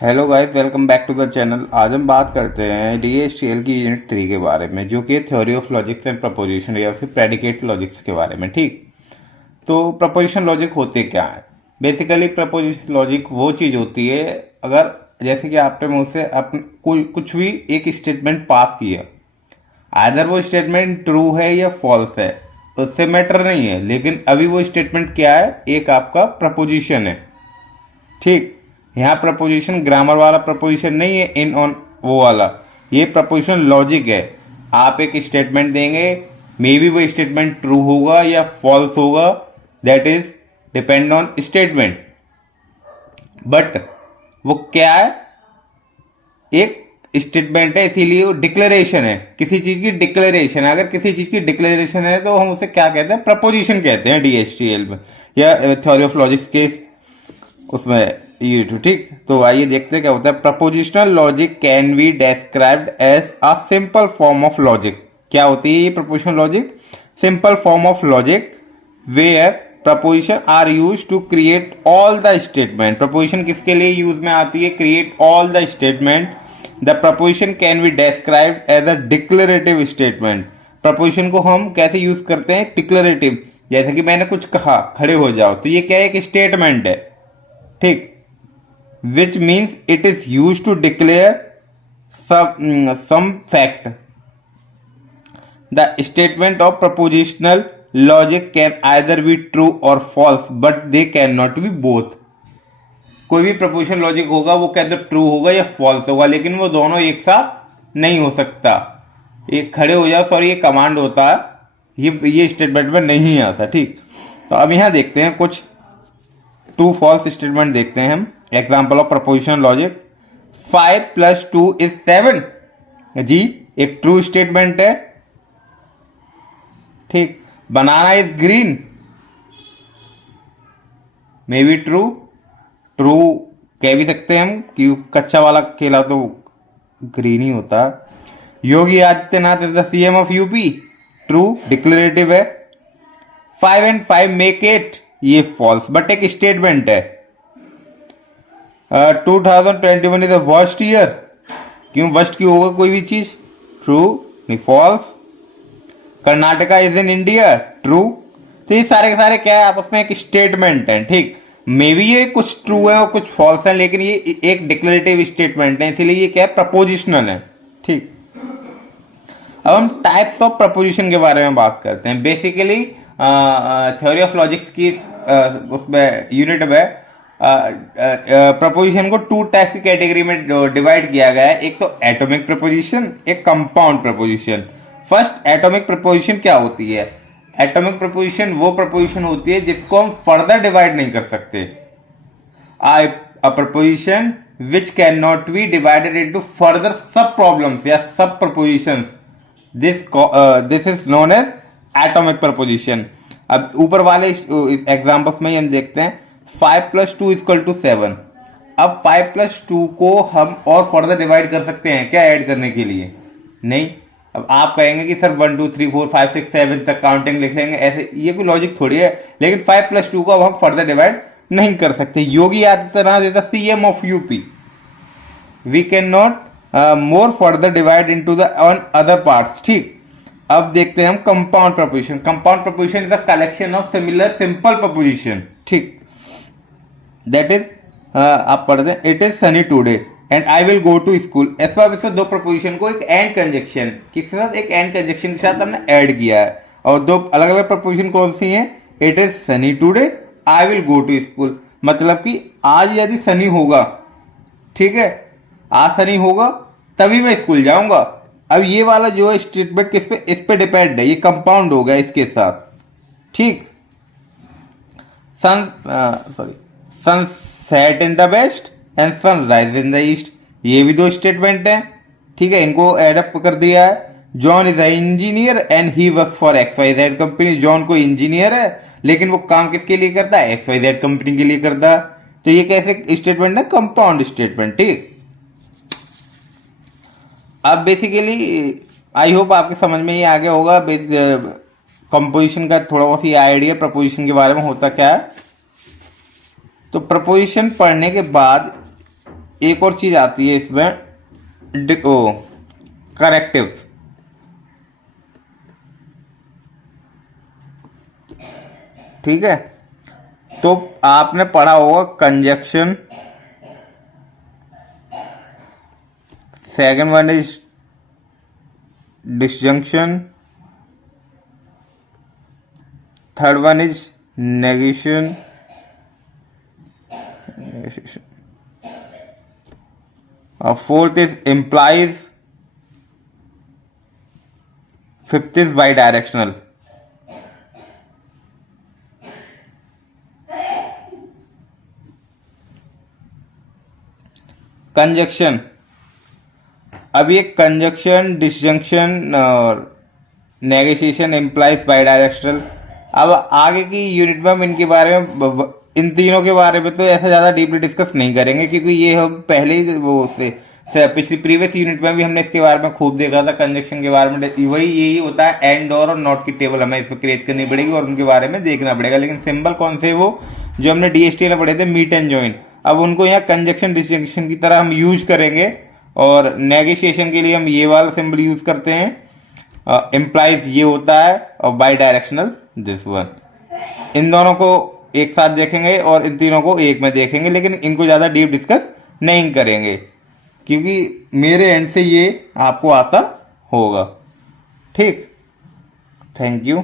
Hello guys, welcome back to the channel. आज हम बात करते हैं डीएसटीएल की यूनिट 3 के बारे में, जो कि theory of logics and preposition या फिर प्रेडिकेट लॉजिक्स के बारे में। ठीक, तो प्रपोजिशन लॉजिक होते क्या है? बेसिकली प्रपोजिशन लॉजिक वो चीज़ होती है, अगर जैसे कि आपने मुझसे कोई कुछ भी एक स्टेटमेंट पास किया, आइदर वो स्टेटमेंट ट्रू है या फॉल्स है, उससे मैटर नहीं है, लेकिन अभी वो स्टेटमेंट क्या है? एक आपका प्रपोजिशन है। ठीक, यहाँ प्रपोजिशन ग्रामर वाला प्रपोजिशन नहीं है, इन ऑन वो वाला, ये प्रपोजिशन लॉजिक है। आप एक स्टेटमेंट देंगे, मे बी वो स्टेटमेंट ट्रू होगा या फॉल्स होगा, that is depend on statement. But वो क्या है? एक स्टेटमेंट है, इसीलिए वो डिक्लेरेशन है, किसी चीज की डिक्लेरेशन है। अगर किसी चीज की डिक्लेरेशन है तो हम उसे क्या कहते हैं? प्रपोजिशन कहते हैं डीएसटीएल में या थ्योरी ऑफ लॉजिक्स के उसमें ये टू। ठीक, तो आइए देखते हैं क्या होता है। Propositional logic can be described as a simple form of logic. क्या होती है ये propositional logic? Simple form of logic where proposition are use to create all the statement. Proposition किसके लिए यूज में आती है? Create all the statement. The proposition can be described as a declarative statement. Proposition को हम कैसे use करते हैं? डिक्लेरेटिव। जैसे कि मैंने कुछ कहा, खड़े हो जाओ, तो ये क्या है? एक स्टेटमेंट है। ठीक, which means it is used to declare some fact. The statement of propositional logic can either be true or false, but they cannot be both. कोई भी प्रपोजिशन लॉजिक होगा वो क्या ट्रू होगा या फॉल्स होगा, लेकिन वो दोनों एक साथ नहीं हो सकता। एक खड़े हो जाओ, सॉरी, ये कमांड होता है, ये स्टेटमेंट में नहीं आता। ठीक, तो अब यहां देखते हैं कुछ ट्रू फॉल्स स्टेटमेंट देखते हैं हम। Example of proposition logic, 5+2 = 7। जी, एक ट्रू स्टेटमेंट है। ठीक, banana is green, may be true. True कह भी सकते हैं हम कि कच्चा वाला केला तो ग्रीन ही होता है। Yogi Adityanath is the CM of UP, true, declarative है। 5 and 5 make 8, ये फॉल्स, बट एक स्टेटमेंट है। 2021 इज द वर्स्ट ईयर, क्यों वर्स्ट क्यों होगा कोई भी चीज? ट्रू नहीं false. Karnataka is in India, true. तो ये सारे के सारे क्या है? आपस में एक स्टेटमेंट है। ठीक, मे बी ये कुछ ट्रू है और कुछ फॉल्स है, लेकिन ये एक डिक्लेरेटिव स्टेटमेंट है, इसीलिए ये क्या है? प्रपोजिशनल है। ठीक, अब हम टाइप्स ऑफ प्रपोजिशन के बारे में बात करते हैं। बेसिकली थ्योरी ऑफ लॉजिक्स की उसमें यूनिट में प्रपोजिशन को टू टाइप की कैटेगरी में डिवाइड किया गया है। एक तो एटॉमिक प्रपोजिशन, एक compound preposition. First, atomic preposition क्या होती है? एटॉमिक प्रपोजिशन वो प्रपोजिशन होती है जिसको हम फर्दर डिवाइड नहीं कर सकते। A proposition which can not be divided into further sub problems या sub propositions, this is known as atomic proposition. अब ऊपर वाले एग्जाम्पल्स में ही हम देखते हैं। 5+2 = 7। अब 5+2 को हम और फर्दर डिवाइड कर सकते हैं क्या ऐड करने के लिए? नहीं। अब आप कहेंगे कि सर 1 2 3 4 5 6 7 तक काउंटिंग लिख लेंगे, ऐसे ये कोई लॉजिक थोड़ी है। लेकिन 5+2 को अब हम फर्दर डिवाइड नहीं कर सकते। Yogi Adityanath is the CM of UP, we can not more further divide into the on other parts. ठीक, अब देखते हैं हम compound proposition. Compound proposition is a collection of similar simple proposition. ठीक, दैट इज आप पढ़ते हैं, it is sunny today and I will go to school. इस बार इसमें दो प्रपोजिशन को एक एंड कंजक्शन किसके साथ? एक एंड कंजक्शन के साथ हमने ऐड किया है। और दो अलग अलग प्रपोजिशन कौन सी हैं? It is sunny today, I will go to school. मतलब कि आज यदि सनी होगा, ठीक है, आज सनी होगा तभी मैं स्कूल जाऊंगा। अब ये वाला जो है स्टेटमेंट किस पे? इस पे डिपेंड है, ये कंपाउंड हो गया इसके साथ। ठीक, sun set in the west and sun rise in the east, ये भी दो स्टेटमेंट हैं। ठीक है, इनको एडअप कर दिया है। John is a engineer and he works for XYZ company. John को इंजीनियर है, लेकिन वो काम किसके लिए करता है? XYZ कंपनी के लिए करता है। तो ये कैसे स्टेटमेंट है? Compound statement. ठीक, अब बेसिकली आई होप आपके समझ में ये आ गया होगा कंपोजिशन का थोड़ा बहुत ही आइडिया प्रपोजिशन के बारे में होता क्या है। तो प्रपोजिशन पढ़ने के बाद एक और चीज आती है इसमें, करेक्टिव्स। ठीक है, तो आपने पढ़ा होगा conjunction, second one is disjunction, third one is negation, और fourth is implies, fifth is bidirectional. Conjunction, अब ये कंजक्शन, डिसजंक्शन और नेगोशिएशन, इम्प्लाइज, बाई डायरेक्शनल, अब आगे की यूनिट में हम इनके बारे में, इन तीनों के बारे में तो ऐसा ज़्यादा डीपली डिस्कस नहीं करेंगे, क्योंकि ये हम पहले ही वो से पिछली प्रीवियस यूनिट में भी हमने इसके बारे में खूब देखा था। कंजक्शन के बारे में वही यही होता है, एंड और नॉट की टेबल हमें इसमें क्रिएट करनी पड़ेगी और उनके बारे में देखना पड़ेगा। लेकिन सिंबल कौन से वो जो हमने डीएसटी में पढ़े थे, मीट एंड जॉइन, अब उनको यहाँ कंजक्शन डिसजंक्शन की तरह हम यूज करेंगे। और नेगोशिएशन के लिए हम ये वाला सिंबल यूज करते हैं, इम्प्लाइज ये होता है, और बाई डायरेक्शनल दिस वन। इन दोनों को एक साथ देखेंगे और इन तीनों को एक में देखेंगे, लेकिन इनको ज़्यादा डीप डिस्कस नहीं करेंगे, क्योंकि मेरे एंड से ये आपको आता होगा। ठीक, थैंक यू।